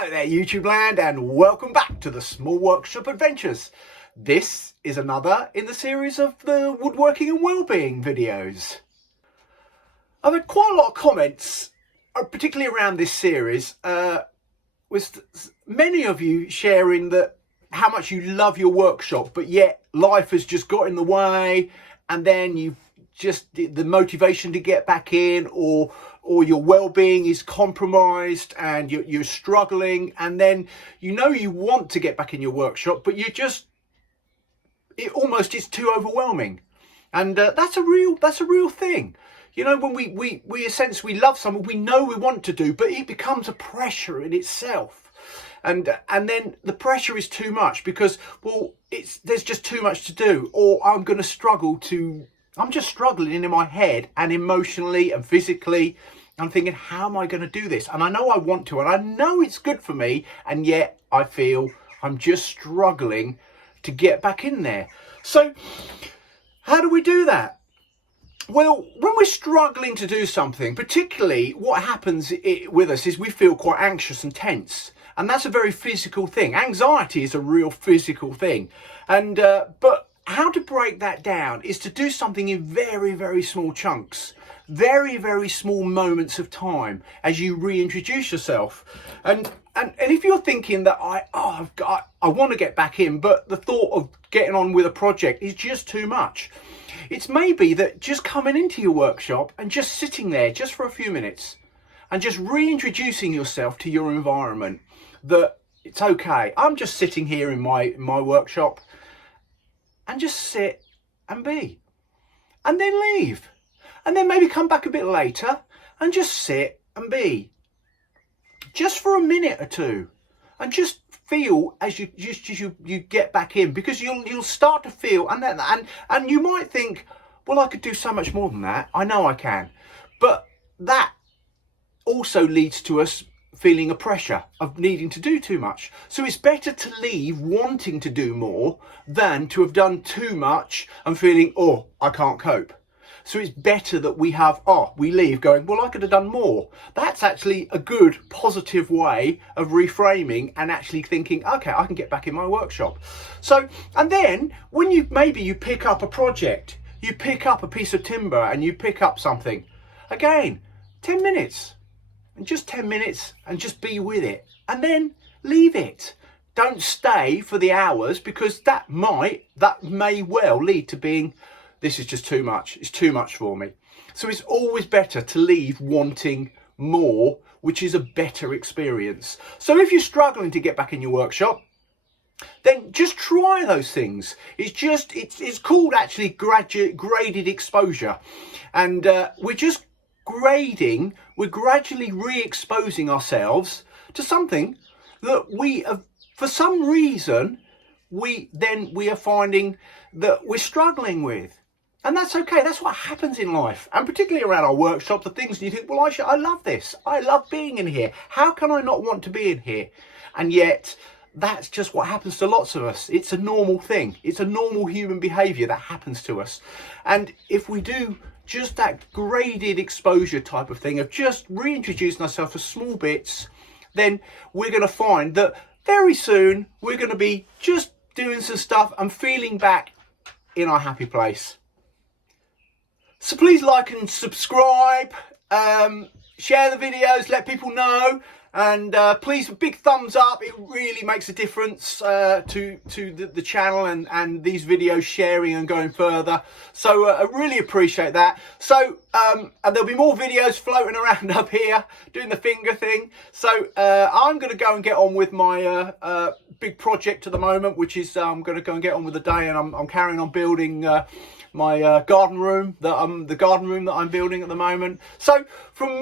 Hello there YouTube land, and welcome back to the Small Workshop Adventures. This is another in the series of the Woodworking and Wellbeing videos. I've had quite a lot of comments, particularly around this series, with many of you sharing that how much you love your workshop, but yet life has just got in the way, and then you've just the motivation to get back in, or your well-being is compromised and you're struggling, and then you want to get back in your workshop, but it almost is too overwhelming. And that's a real thing. You know, when we essentially love something, we know we want to do, but it becomes a pressure in itself. And then the pressure is too much because, well, there's just too much to do, or I'm just struggling in my head, and emotionally and physically. I'm thinking, how am I going to do this? And I know I want to, and I know it's good for me, and yet I feel I'm just struggling to get back in there. So how do we do that? Well, when we're struggling to do something, particularly what happens with us is we feel quite anxious and tense. And that's a very physical thing. Anxiety is a real physical thing. And but how to break that down is to do something in very, very small chunks, very, very small moments of time as you reintroduce yourself. And if you're thinking that I want to get back in, but the thought of getting on with a project is just too much, it's maybe that just coming into your workshop and just sitting there just for a few minutes and just reintroducing yourself to your environment, that it's okay, I'm just sitting here in my workshop, and just sit and be, and then leave, and then maybe come back a bit later and just sit and be, just for a minute or two, and just feel as you get back in, because you'll start to feel, and you might think, well, I could do so much more than that. I know I can, but that also leads to us feeling a pressure of needing to do too much. So it's better to leave wanting to do more than to have done too much and feeling, oh, I can't cope. So it's better that we leave going, well, I could have done more. That's actually a good, positive way of reframing and actually thinking, okay, I can get back in my workshop. So, and then when you pick up a project, you pick up a piece of timber and you pick up something, again, 10 minutes. And just 10 minutes, and just be with it, and then leave it. Don't stay for the hours, because that may well lead to being, this is just too much. It's too much for me. So it's always better to leave wanting more, which is a better experience. So if you're struggling to get back in your workshop, then just try those things. It's called actually graded exposure, and we're gradually re-exposing ourselves to something that we have, for some reason, we are finding that we're struggling with. And that's okay. That's what happens in life, and particularly around our workshops, the things, and you think, well, I love this. I love being in here. How can I not want to be in here? And yet, that's just what happens to lots of us. It's a normal thing. It's a normal human behaviour that happens to us. And if we do just that graded exposure type of thing of just reintroducing ourselves to small bits, then we're going to find that very soon we're going to be just doing some stuff and feeling back in our happy place. So please like and subscribe, share the videos, let people know, and please, a big thumbs up. It really makes a difference to the channel and these videos sharing and going further. So I really appreciate that. So and there'll be more videos floating around up here doing the finger thing. So I'm going to go and get on with my big project at the moment, which is I'm going to go and get on with the day, and I'm carrying on building my garden room that I'm building at the moment. So from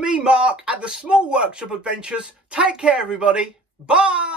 me, Mark, at the Small Workshop Adventures, take care, everybody. Bye.